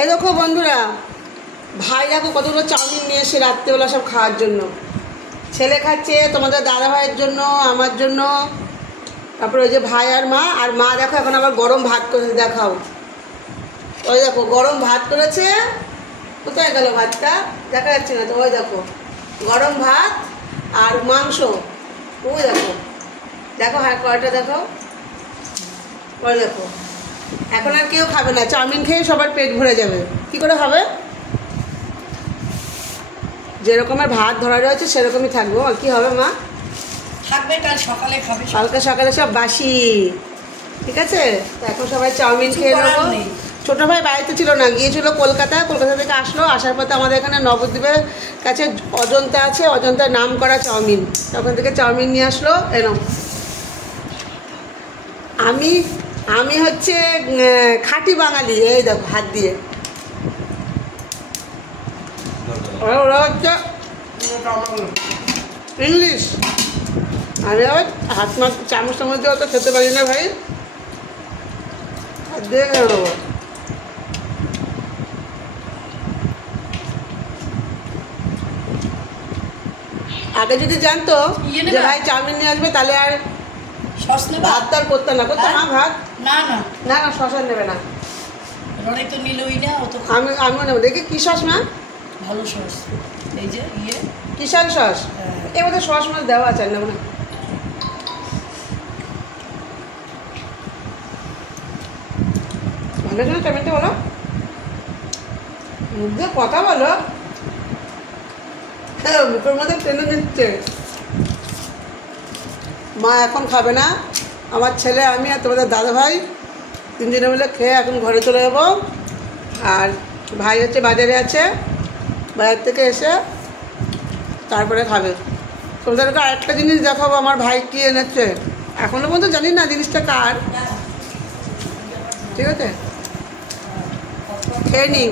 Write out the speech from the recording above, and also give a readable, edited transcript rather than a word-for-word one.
এই দেখো বন্ধুরা, ভাই দেখো কতগুলো চাউমিন নিয়ে এসে রাত্রেবেলা সব খাওয়ার জন্য। ছেলে খাচ্ছে, তোমাদের দাদা ভাইয়ের জন্য, আমার জন্য, তারপরে ওই যে ভাই আর মা দেখো এখন আবার গরম ভাত করেছে। দেখাও, ওই দেখো গরম ভাত করেছে। কোথায় গেল ভাতটা? দেখা যাচ্ছে না তো। ওই দেখো গরম ভাত আর মাংস। ওই দেখো, দেখো হ্যাঁ কয়টা দেখো। ওই দেখো, এখন আর কেউ খাবে না, চাউমিন খেয়ে সবার পেট ভরে যাবে। কি করে হবে? যেরকমের ভাত ধরা রয়েছে সেরকমই থাকবো। কি হবে মা? থাকবে, কাল সকালে খাবে, কালকে সকালে সব বাসি। ঠিক আছে, তো এখন সবাই চাউমিন খেয়ে নেবো। ছোটো ভাই বাড়িতে ছিল না, গিয়েছিল কলকাতা থেকে আসলো। আসার পথে আমাদের এখানে নবদ্বীপের কাছে অজন্তা আছে, অজন্তার নাম করা চাউমিন, ওখান থেকে চাউমিন নিয়ে আসলো। এরকম আমি হচ্ছে খাঁটি বাঙালি। এই দেখো হাত দিয়ে, ওরা হচ্ছে ইংলিশ। আমি আবার হাত চামচটার মধ্যে অত খেতে পারি না ভাই, হাত দিয়ে খেয়ে নেবো। আগে যদি জানতো যে ভাই চাউমিন নিয়ে আসবে তাহলে আর ভাত তার করতো না। করতো না ভাত? না না না না, শশা নেবে না। তো নিলই না, আমিও নেবো। দেখি কি সস মা? ভালো সস, এই যে কিষান সস। এর মধ্যে সস মাছ দেওয়া আছে, নেবো না। ভালো ছিল চাউমিনটা, বলো মুখ দিয়ে কথা বলো। হ্যাঁ, মুখের মধ্যে টেনে নিচ্ছে। মা এখন খাবে না, আমার ছেলে, আমি আর তোমাদের দাদা ভাই তিনজনে মিলে খেয়ে এখন ঘরে চলে যাবো। আর ভাই হচ্ছে বাজারে আছে, বাজার থেকে এসে তারপরে খাবে। তোমাদেরকে আরেকটা জিনিস দেখাবো, আমার ভাই কি এনেছে। এখনো পর্যন্ত জানি না জিনিসটা কার। ঠিক আছে, খেয়ে নিই।